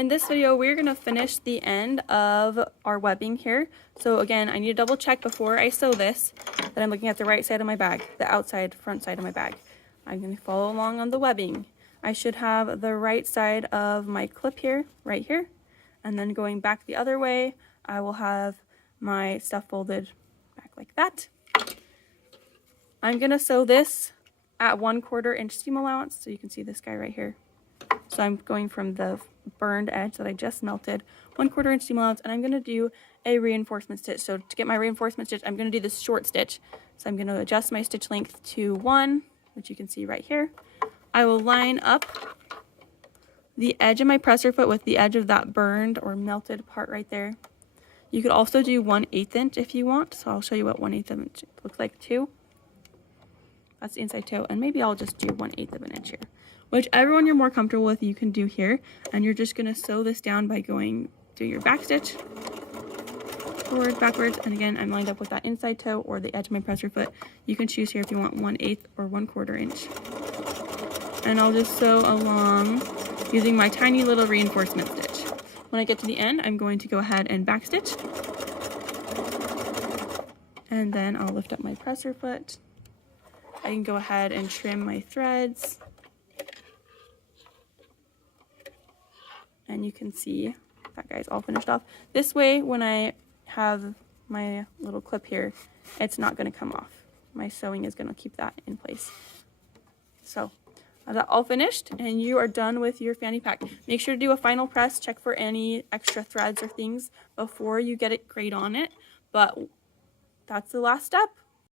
In this video, we're going to finish the end of our webbing here. So again, I need to double check before I sew this that I'm looking at the right side of my bag, the outside front side of my bag. I'm going to follow along on the webbing. I should have the right side of my clip here, right here. And then going back the other way, I will have my stuff folded back like that. I'm going to sew this at 1/4 inch seam allowance. So you can see this guy right here. So I'm going from the burned edge that I just melted, 1/4 inch seam allowance, and I'm going to do a reinforcement stitch. So to get my reinforcement stitch, I'm going to do this short stitch. So I'm going to adjust my stitch length to 1, which you can see right here. I will line up the edge of my presser foot with the edge of that burned or melted part right there. You could also do 1/8 inch if you want. So I'll show you what 1/8 inch looks like too. That's the inside toe, and maybe I'll just do 1/8 of an inch here. Whichever one you're more comfortable with, you can do here. And you're just gonna sew this down by doing your back stitch, forward, backwards, and again, I'm lined up with that inside toe or the edge of my presser foot. You can choose here if you want 1/8 or 1/4 inch. And I'll just sew along using my tiny little reinforcement stitch. When I get to the end, I'm going to go ahead and back stitch. And then I'll lift up my presser foot. I can go ahead and trim my threads. And you can see that guy's all finished off. This way, when I have my little clip here, it's not going to come off. My sewing is going to keep that in place. So, that's all finished, and you are done with your fanny pack. Make sure to do a final press, check for any extra threads or things before you get it grayed on it. But that's the last step.